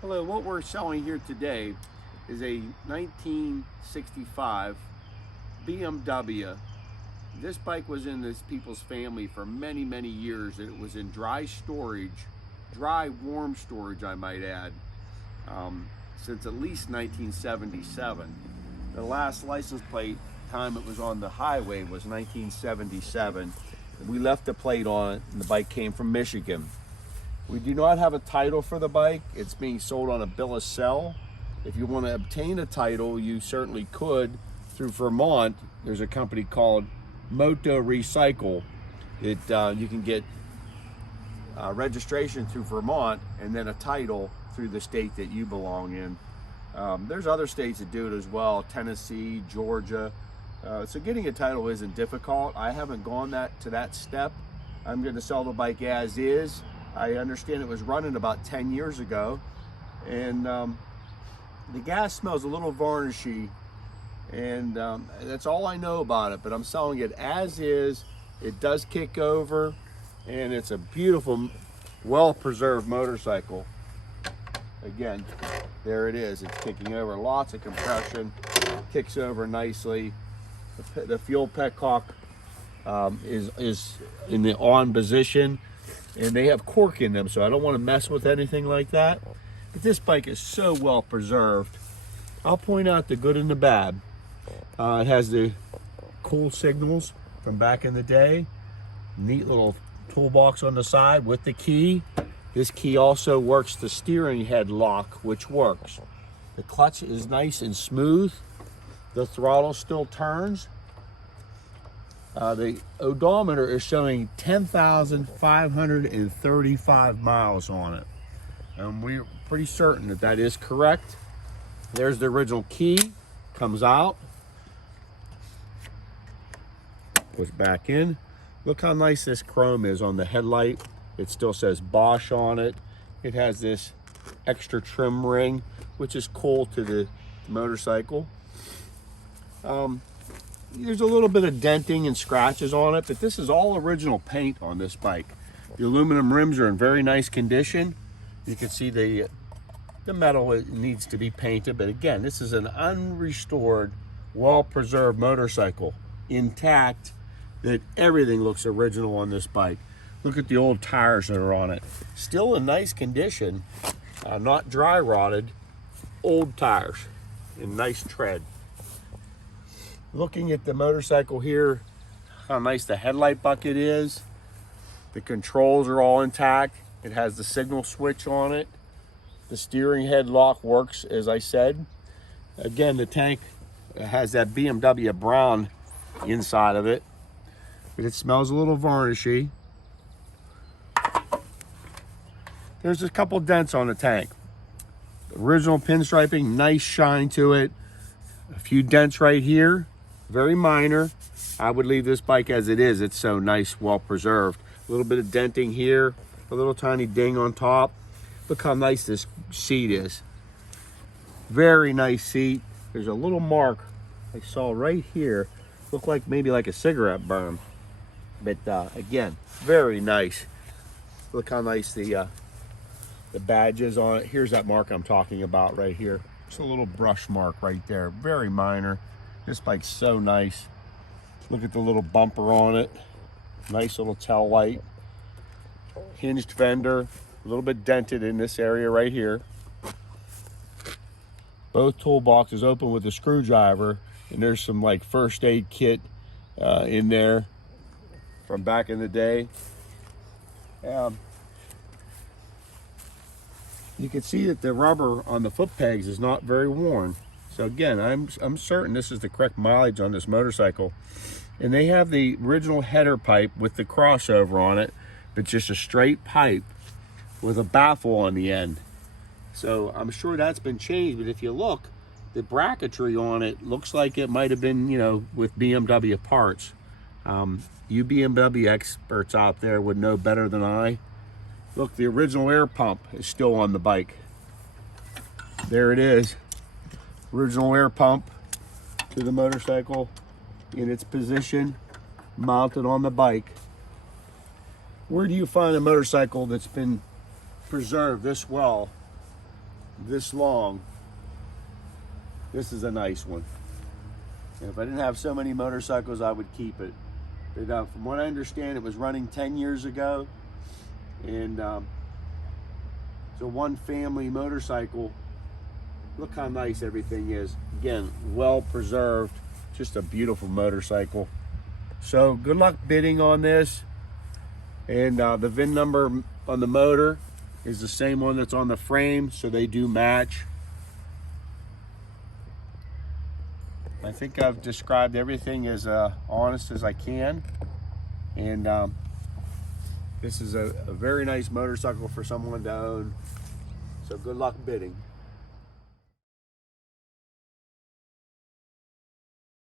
Hello, what we're selling here today is a 1965 BMW. This bike was in this people's family for many, many years, and it was in dry storage, dry warm storage I might add, since at least 1977. The last license plate time it was on the highway was 1977. We left the plate on it, and the bike came from Michigan. We do not have a title for the bike. It's being sold on a bill of sale. If you want to obtain a title, you certainly could through Vermont. There's a company called Moto Recycle. You can get registration through Vermont and then a title through the state that you belong in. There's other states that do it as well, Tennessee, Georgia. So getting a title isn't difficult. I haven't gone to that step. I'm going to sell the bike as is. I understand it was running about 10 years ago, and the gas smells a little varnishy, and that's all I know about it, but I'm selling it as is. It does kick over, and it's a beautiful, well-preserved motorcycle. Again, there it is. It's kicking over, lots of compression, kicks over nicely. The fuel petcock is in the on position, and they have cork in them, so I don't want to mess with anything like that. But this bike is so well preserved. I'll point out the good and the bad. It has the cool signals from back in the day. Neat little toolbox on the side with the key. This key also works the steering head lock, which works. The clutch is nice and smooth. The throttle still turns. The odometer is showing 10,535 miles on it. And we're pretty certain that that is correct. There's the original key, comes out, push back in. Look how nice this chrome is on the headlight. It still says Bosch on it. It has this extra trim ring, which is cool to the motorcycle. There's a little bit of denting and scratches on it, but this is all original paint on this bike. The aluminum rims are in very nice condition. You can see the metal, it needs to be painted, but again, this is an unrestored, well-preserved motorcycle, intact, that everything looks original on this bike. Look at the old tires that are on it. Still in nice condition, not dry rotted, old tires in nice tread. Looking at the motorcycle here, how nice the headlight bucket is. The controls are all intact. It has the signal switch on it. The steering head lock works, as I said. Again, the tank has that BMW brown inside of it, but it smells a little varnishy. There's a couple dents on the tank. Original pinstriping, nice shine to it. A few dents right here. Very minor. I would leave this bike as it is. It's so nice, well preserved. A little bit of denting here, a little tiny ding on top. Look how nice this seat is. Very nice seat. There's a little mark I saw right here. Looked like maybe like a cigarette burn. But again, very nice. Look how nice the badge is on it. Here's that mark I'm talking about right here. It's a little brush mark right there. Very minor. This bike's so nice. Look at the little bumper on it. Nice little tail light. Hinged fender. A little bit dented in this area right here. Both toolboxes open with a screwdriver. And there's some like first aid kit in there from back in the day. You can see that the rubber on the foot pegs is not very worn. So again, I'm certain this is the correct mileage on this motorcycle. And they have the original header pipe with the crossover on it, but just a straight pipe with a baffle on the end. So I'm sure that's been changed, but if you look, the bracketry on it looks like it might have been, with BMW parts. You BMW experts out there would know better than I. Look, the original air pump is still on the bike. There it is. Original air pump to the motorcycle in its position, mounted on the bike. Where do you find a motorcycle that's been preserved this well this long, this is a nice one. And if I didn't have so many motorcycles, I would keep it. But from what I understand, it was running 10 years ago. And it's a one family motorcycle. Look how nice everything is. Again, well preserved, just a beautiful motorcycle. So good luck bidding on this. And the VIN number on the motor is the same one that's on the frame, so they do match. I think I've described everything as honest as I can. And this is a very nice motorcycle for someone to own. So good luck bidding.